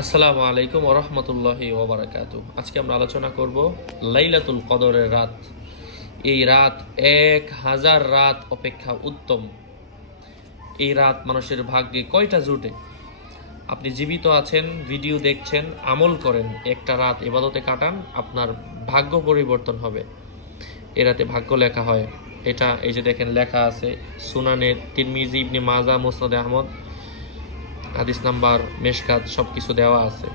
আসসালামু আলাইকুম ওয়া রাহমাতুল্লাহি ওয়া বারাকাতুহু। আজকে আমরা আলোচনা করব লাইলাতুল কদরের রাত। এই রাত 1000 রাত অপেক্ষা উত্তম। এই রাত মানুষের ভাগ্যে কয়টা জুটে? আপনি জীবিত আছেন, ভিডিও দেখছেন, আমল করেন, একটা রাত ইবাদতে কাটান, আপনার ভাগ্য পরিবর্তন হবে। এই রাতে ভাগ্য লেখা হয়। এটা এই যে দেখেন লেখা আছে সুনানে তিরমিজি, ইবনে মাজাহ, মুসনাদে আহমদ, হাদিস নাম্বার, মেশকাত সবকিছু দেওয়া আছে।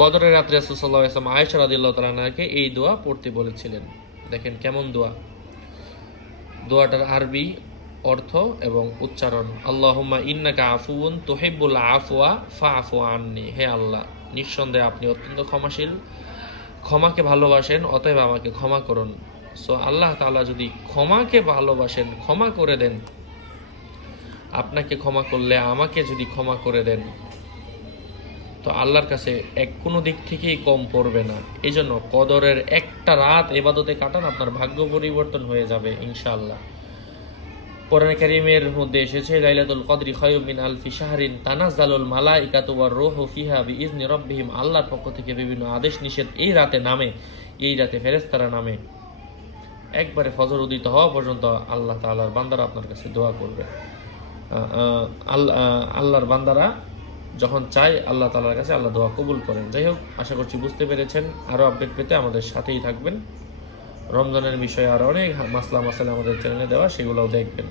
কদরের রাত্রে রাসূল সাল্লাল্লাহু আলাইহি ওয়াসাল্লাম আয়েশা রাদিয়াল্লাহু তাআলা আনহাকে এই দোয়া পড়তে বলেছিলেন। দেখেন কেমন দোয়া। দোয়াটার আরবি অর্থ এবং উচ্চারণ, আল্লাহুম্মা ইন্নাকা আফুউন তুহিব্বুল আফওয়া ফাআফু আন্নি। হে আল্লাহ, নিঃসন্দেহে আপনি অত্যন্ত ক্ষমাশীল, ক্ষমাকে ভালোবাসেন, অতএব আমাকে ক্ষমা করুন। সো আল্লাহ তাআলা যদি ক্ষমাকে ভালোবাসেন, ক্ষমা করে দেন, আপনাকে ক্ষমা করলে আমাকে যদি ক্ষমা করে দেন, তো আল্লাহর কাছে কোনো দিক থেকেই কম পড়বে না। এই জন্য কদরের একটা রাত ইবাদতে কাটান, আপনার ভাগ্য পরিবর্তন হয়ে যাবে ইনশাআল্লাহ। কোরআনে কারীমের মধ্যে এসেছে লাইলাতুল কদরি খায়রুম মিন আলফি শাহরিন তানাজ্জালুল মালাইকাতু ওয়ার রূহু ফিহা বিইজনি রাব্বিহিম। আল্লাহর পক্ষ থেকে বিভিন্ন আদেশ নিষেধ এই রাতে নামে, এই রাতে ফেরেশতারা নামে। একবারে ফজর উদিত হওয়া পর্যন্ত আল্লাহ তাআলার বান্দারা আপনার কাছে দোয়া করবে। আল্লাহর বান্দারা যখন চায় আল্লাহ তাআলার কাছে, আল্লাহ দোয়া কবুল করেন। যাই হোক, আশা করছি বুঝতে পেরেছেন। আরও আপডেট পেতে আমাদের সাথেই থাকবেন। রমজানের বিষয়ে আরও অনেক মাসলা আমাদের চ্যানেলে দেওয়া, সেগুলোও দেখবেন।